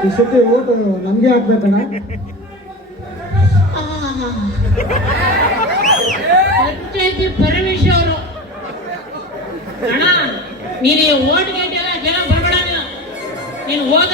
ಈ ಸತಿ ನಮ್ಗೆ ಹಾಕ್ಬೇಕಣ್ಣ ಪಂಚಾಯತಿ ಪರಮೇಶ್ವರು ಅಣ್ಣ, ನೀನು ಓಟ್ ಗೇಟ್ ಜನ ಬರ್ಬೇಡ ನೀನು. ನೀನು ಹೋದ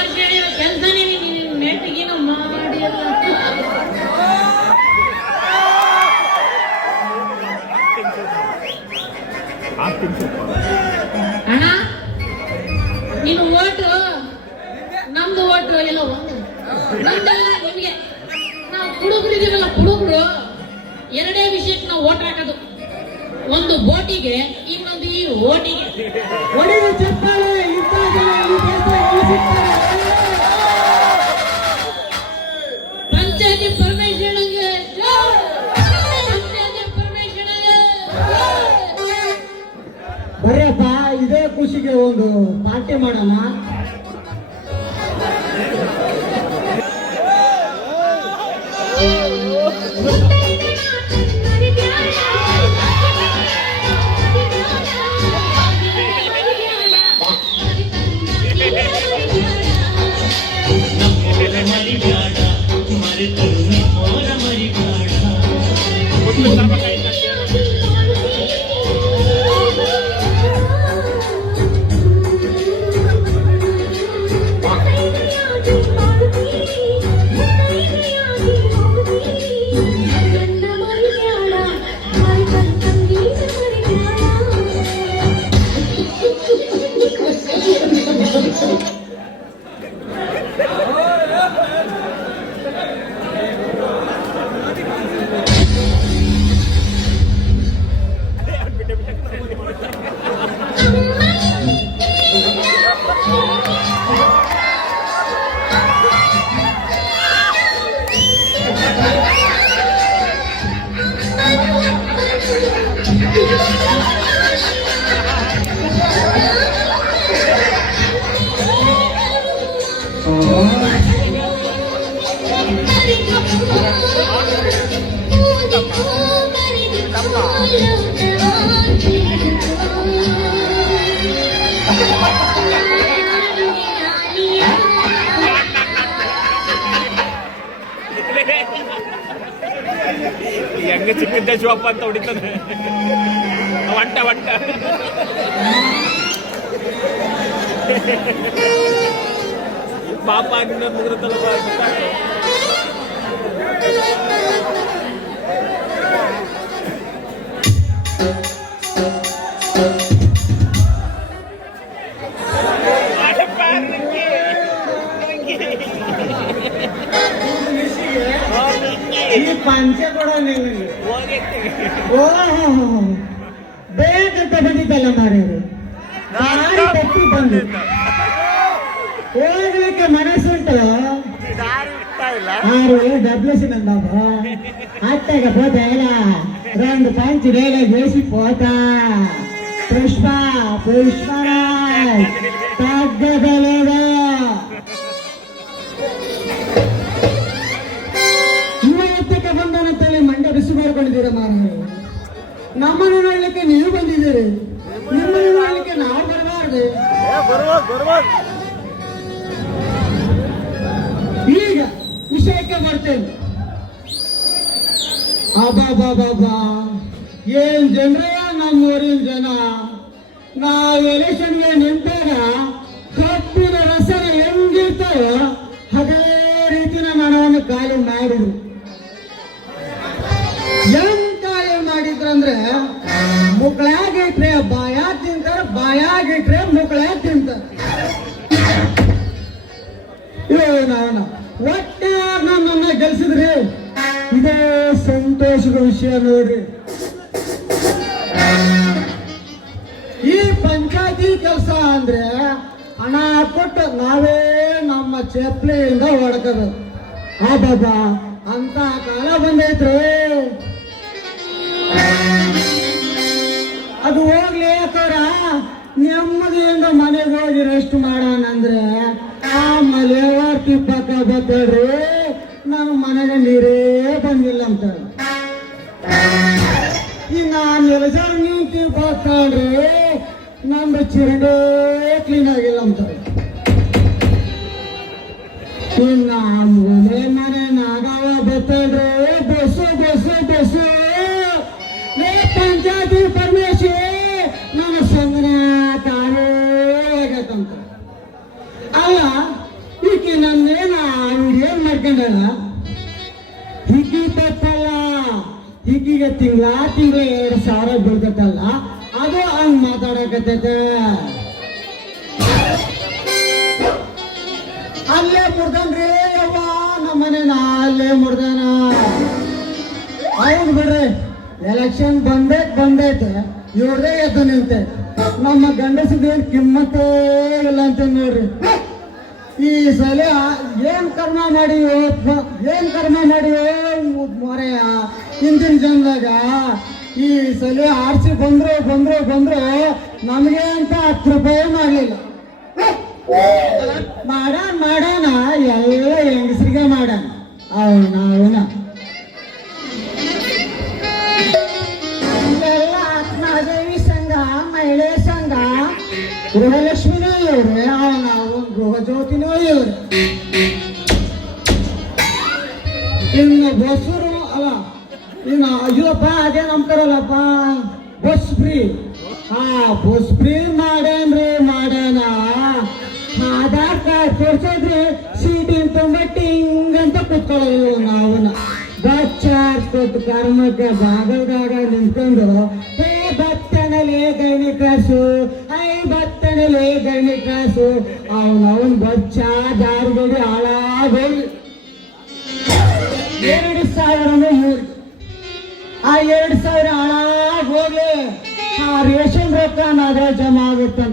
ಎರಡೇ ವಿಷಯಕ್ಕೆ ನಾವು ಓಟ್ ಹಾಕೋದು ಒಂದು ಬೋಟಿಗೆ ಇನ್ನೊಂದು ಈ ಓಟಿಗೆ. ಪಂಚಾಯತಿ ಜೈ! ಬರ್ರಪ್ಪ ಇದೇ ಖುಷಿಗೆ ಒಂದು ಪಾರ್ಟಿ ಮಾಡೋಣ Ich ಹೆಂಗ ಚಿಕ್ಕದ್ದೆ ಶಿವಪ್ಪ ಅಂತ ಹೊಡಿತದೆ ಒಂಟ ಒಂಟ பாப்பா நின்று पहला मारे बंद। ಹೋಗ್ಲಿಕ್ಕೆ ಮನಸ್ಸುಂಟು ఆరు డబ్బులు బాబు అట్టగా పోతే ఎలా రెండు పంచి వేల చేసి పోతా పుష్ప పుష్పరాజ్ తగ్గదలేదా ಇವತ್ತಕ್ಕೆ ಬಂದನಂತೇಳಿ ಮಂಡ್ಯ ಬಿಸಿ ಮಾಡ್ಕೊಂಡಿದ್ದೀರ ಮಾರಾಯ ನಮ್ಮನ್ನು ನೋಡ್ಲಿಕ್ಕೆ ನೀವು ಬಂದಿದ್ದೀರಿ ನಿಮ್ಮನ್ನು ನೋಡ್ಲಿಕ್ಕೆ ನಾವು ಬರಬಾರ್ದು ವಿಷಯಕ್ಕೆ ಬಾ ಅಬಾಬಾಬಾ ಏನ್ ಜನರೇ ನಮ್ಮೂರಿನ ಜನ? ನಾವು ಎಲೆಕ್ಷನ್ಗೆ ನಿಂತಾಗ ಕಬ್ಬಿನ ರಸನ ಹೆಂಗಿರ್ತಾವೋ ಅದೇ ರೀತಿ ನಮ್ಮ ಹಣವನ್ನು ಖಾಲಿ ಮಾಡಿದ್ರು ಹೆಂಗ್ ಖಾಲಿ ಮಾಡಿದ್ರಂದ್ರೆ ಮುಕ್ಳಾಗಿಟ್ರೆ ಬಾಯಾಗ ವಿಷಯ ನೋಡ್ರಿ ಈ ಪಂಚಾಯತಿ ಕೆಲಸ ಅಂದ್ರೆ ಹಣ ಕೊಟ್ಟು ನಾವೇ ನಮ್ಮ ಚಪ್ಪಲಿಯಿಂದ ಹೊಡ್ಕೋದು ಆ ಬಾಬಾ ಅಂತ ಕಾಲ ಬಂದೈತ್ರಿ. ಚಿರಡೆ ಕ್ಲೀನ್ ಆಗಿಲ್ಲ ಅಂತಾರೆ ಮನೆ ನಾಗವ ಬತ್ತಳ್ರಿ ಬಸ್ಸು ಬಸ್ಸು ಬಸ್ಸು. ಪಂಚಾಯತಿ ಪರಮೇಶಿ ನನ್ನ ಸಂಗನ ತಾನೇ ಆಗತ್ತಂತ. ಅಲ್ಲ, ಈಕೆ ನನ್ನೇನ ಏನ್ ಮಾಡ್ಕೊಂಡಲ್ಲ? ಹಿಕ್ಕಿ ತಪ್ಪಲ್ಲ ಹಿಗ್ಗಿಗೆ ತಿಂಗಳ ತಿಂಗಳ ಎರಡು ಸಾವಿರ ಬೀಳ್ತೈತಲ್ಲ. ಅದು ಹಂಗ್ ಮಾತಾಡಕತ್ತೈತೆ. ಅಲ್ಲೇ ಮುರ್ದನ್ರಿ ನಮ್ಮ ನಮ್ಮನೆ ಅಲ್ಲೇ ಮುರ್ದನ. ಹೌದು ಬಿಡ್ರಿ ಎಲೆಕ್ಷನ್ ಬಂದೈತ್, ಬಂದೈತೆ. ಇವ್ರದೇ ಎದ್ದು ನಿಂತೆ. ನಮ್ಮ ಗಂಡಸದೇನ್ ಕಿಮ್ಮತ್ತೇ ಇಲ್ಲ ಅಂತ ನೋಡ್ರಿ. ಈ ಸಲ ಏನ್ ಕರ್ಮ ಮಾಡಿಯೋ ಏನ್ ಕರ್ಮ ಮಾಡಿಯೋ ಮೊರೆಯ ಹಿಂದಿನ ಜನದಾಗ ಈ ಸಲ ಆರ್ಸಿ ಬಂದ್ರು ಬಂದ್ರು ಬಂದ್ರು ನಮಗೆ ಅಂತ ಹತ್ತು ರೂಪಾಯಿ ಮಾಡಲಿಲ್ಲ. ಮಾಡಾನ ಮಾಡೋಣ, ಎಲ್ಲ ಹೆಂಗಸ್ರಿಗೆ ಮಾಡೋಣ. ಅವನ ಅವನ. ಇಲ್ಲೆಲ್ಲ ಆತ್ಮದೇವಿ ಸಂಘ, ಮಹಿಳೆ ಸಂಘ, ಗೃಹಲಕ್ಷ್ಮಿನೂ ಇವ್ರೆ, ಅವನ ಅವನ ಗೃಹ ಜ್ಯೋತಿನೂ ಇವ್ರೆ. ಇನ್ನು ಬಸ್ಸರು ಅಲ್ಲ ಅಯ್ಯೋಪ್ಪ ಅದೇ ನಂಬ್ತಾರಲ್ಲಪ್ಪ. ಬಸ್ ಫ್ರೀ ಹಾ ಬಸ್ ಫ್ರೀ ಮಾಡೇನ್ರಿ ಮಾಡೋಣ ಆಧಾರ್ ಕಾರ್ಡ್ ತೋರ್ಸಿದ್ರೆ ಸೀಟಿನ ತುಂಬ ಟಿಂಗ್ ಅಂತ ಕುತ್ಕೊಳ್ಳೋದು ನಾವು ಬಸ್ ಚಾರ್ಜ್ ಕೊಟ್ಟು ಕರ್ಮಕ್ಕೆ ಬಾಗಲ್ದಾಗ ನಿಂತ್ಕೊಂಡು, ಹೇ, ಭಕ್ತನಲ್ಲಿ ಗಣಿ ಕಾಸು ಐ ಭಕ್ತನಲ್ಲಿ ಗಣಿ ಕಾಸು ಅವನವನ್ ಬಸ್ ಜಾರಿಗಡಿ ಎರಡು ಸಾವಿರ ಹಾಳಾಗಿ ಹೋಗ್ಲಿ ಆ ರೇಷನ್ ರೊಕ್ಕ ಅದೇ ಜಮಾ ಆಗುತ್ತೆ